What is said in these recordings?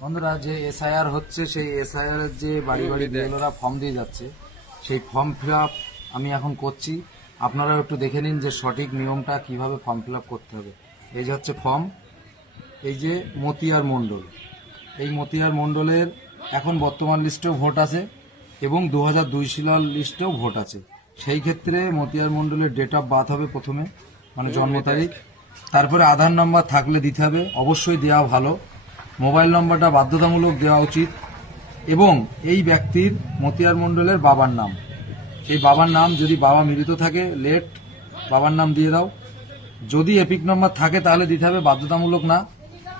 বন্ধুরা, যে এসআইআর হচ্ছে সেই এসআইআর এর যে বাড়ি বাড়ি বিএলওরা ফর্ম দিয়ে যাচ্ছে, সেই ফর্ম ফিল আপ আমি এখন করছি। আপনারা একটু দেখে নিন যে সঠিক নিয়মটা কিভাবে ফর্ম ফিল আপ করতে হবে। এই যে হচ্ছে ফর্ম, এই যে মতিয়ার মণ্ডল, এই মতিয়ার মণ্ডলের এখন বর্তমান লিস্টেও ভোট আছে এবং 2002 সালের লিস্টেও ভোট আছে। সেই ক্ষেত্রে মতিয়ার মণ্ডলের ডেট অফ বার্থ হবে প্রথমে, মানে জন্ম তারিখ, তারপরে আধার নাম্বার থাকলে দিতে হবে, অবশ্যই দেওয়া ভালো। মোবাইল নম্বরটা বাধ্যতামূলক দেওয়া উচিত। এবং এই ব্যক্তির মতিয়ার মণ্ডলের বাবার নাম, সেই বাবার নাম যদি বাবা মৃত থাকে লেট বাবার নাম দিয়ে দাও। যদি এপিক নম্বর থাকে তাহলে দিতে হবে, বাধ্যতামূলক না,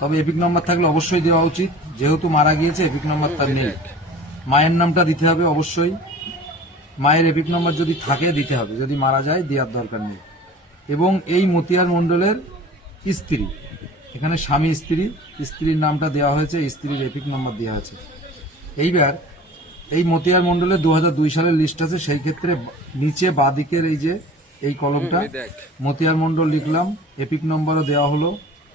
তবে এপিক নম্বর থাকলে অবশ্যই দেওয়া উচিত, যেহেতু মারা গিয়েছে এপিক নম্বর তার নেই। মায়ের নামটা দিতে হবে অবশ্যই, মায়ের এপিক নম্বর যদি থাকে দিতে হবে, যদি মারা যায় দেওয়ার দরকার নেই। এবং এই মতিয়ার মণ্ডলের স্ত্রী, এখানে স্বামী স্ত্রী, স্ত্রীর নামটা দেওয়া হয়েছে, স্ত্রীর এপিক নম্বর দেওয়া আছে। এইবার এই মতিয়ার মণ্ডলের 2002 সালের লিস্ট আছে, সেই ক্ষেত্রে নিচে বাঁদিকের এই যে এই কলমটা মতিয়ার মণ্ডল লিখলাম, এপিক নম্বরও দেওয়া হলো,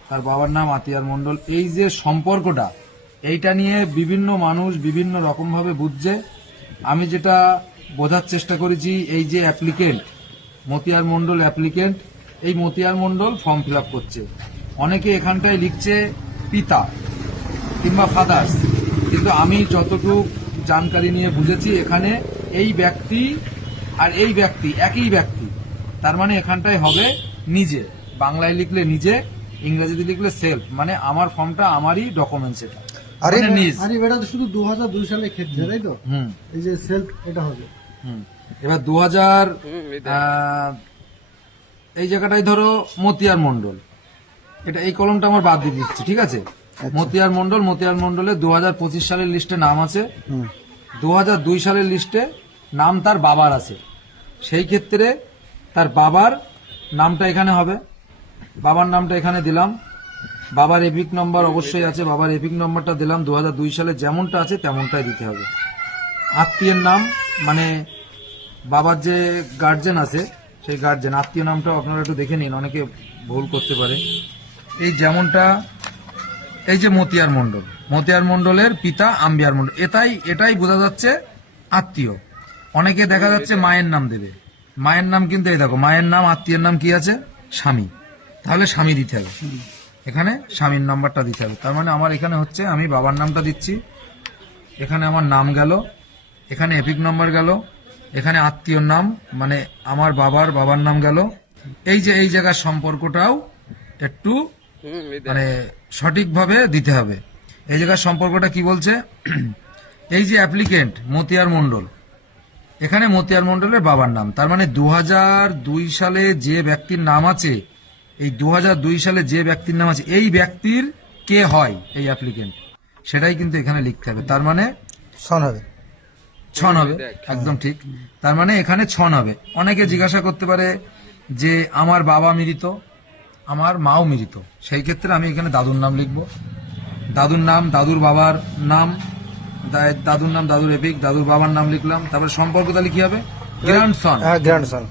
তার বাবার নাম আতিয়ার মণ্ডল। এই যে সম্পর্কটা, এইটা নিয়ে বিভিন্ন মানুষ বিভিন্ন রকম ভাবে বুঝছে। আমি যেটা বোঝার চেষ্টা করেছি, এই যে অ্যাপ্লিকেন্ট মতিয়ার মণ্ডল অ্যাপ্লিকেন্ট, এই মতিয়ার মণ্ডল ফর্ম ফিল আপ করছে, অনেকে এখানটায় লিখছে পিতা কিংবা ফাদার্স, কিন্তু আমি যতটুকু জানকারি নিয়ে বুঝেছি এখানে এই ব্যক্তি আর এই ব্যক্তি একই ব্যক্তি, তার মানে এখানটায় হবে নিজে, বাংলায় লিখলে নিজে, ইংরেজিতে লিখলে সেলফ, মানে আমার ফর্মটা আমারই ডকুমেন্টস, এটা আরে মানে নিজ। আরে এটা তো শুধু 2002 সালের ক্ষেত্রে, তাই তো? এই যে সেলফ এটা হবে। এবার 2000 এই জায়গাটায় ধরো মতিয়ার মণ্ডল, এটা এই কলমটা আমার বাদ দিয়ে দিচ্ছি, ঠিক আছে? মতিয়ার মণ্ডল, মতিয়ার মণ্ডলের 2025 সালের লিস্টে নাম আছে, 2002 সালের লিস্টে নাম তার বাবার আছে। সেই ক্ষেত্রে তার বাবার নামটা এখানে হবে, বাবার নামটা এখানে দিলাম, বাবার এপিক নম্বর অবশ্যই আছে, বাবার এপিক নম্বরটা দিলাম, 2002 সালে যেমনটা আছে তেমনটাই দিতে হবে। আত্মীয়ের নাম, মানে বাবার যে গার্জেন আছে সেই গার্জেন আত্মীয় নামটাও আপনারা একটু দেখে নিন, অনেকে ভুল করতে পারে। এই যেমনটা এই যে মতিয়ার মণ্ডল, মতিয়ার মণ্ডলের পিতা আম্বিয়ার মণ্ডল, এটাই বোঝা যাচ্ছে আত্মীয়। অনেকে দেখা যাচ্ছে মায়ের নাম দেবে, মায়ের নাম কিন্তু এই দেখো, মায়ের নাম আত্মীয়ের নাম কি আছে? স্বামী, তাহলে স্বামী দিতে হবে, এখানে স্বামীর নাম্বারটা দিতে হবে। তার মানে আমার এখানে হচ্ছে আমি বাবার নামটা দিচ্ছি, এখানে আমার নাম গেল, এখানে এপিক নম্বর গেল, এখানে আত্মীয়র নাম মানে আমার বাবার নাম গেল। এই যে এই জায়গার সম্পর্কটাও একটু মানে সঠিকভাবে দিতে হবে। এই জায়গার সম্পর্কটা কি বলছে? এই যে অ্যাপ্লিকেন্ট মতিয়ার মণ্ডল, এখানে মতিয়ার মণ্ডলের বাবার নাম, তার মানে 2002 সালে যে ব্যক্তির নাম আছে, এই 2002 সালে যে ব্যক্তির নাম আছে, এই ব্যক্তির কে হয় এই অ্যাপ্লিকেন্ট, সেটাই কিন্তু এখানে লিখতে হবে। তার মানে সন হবে, ছন হবে, একদম ঠিক। তার মানে এখানে ছন হবে। অনেকে জিজ্ঞাসা করতে পারে যে আমার বাবা মৃত, আমার মাও মৃত, সেই ক্ষেত্রে আমি এখানে দাদুর নাম লিখবো, দাদুর নাম, দাদুর বাবার নাম, দাদুর নাম, দাদুর এপিক, দাদুর বাবার নাম লিখলাম, তারপরে সম্পর্ক তাহলে কি হবে? গ্র্যান্ডসন। গ্র্যান্ডসন।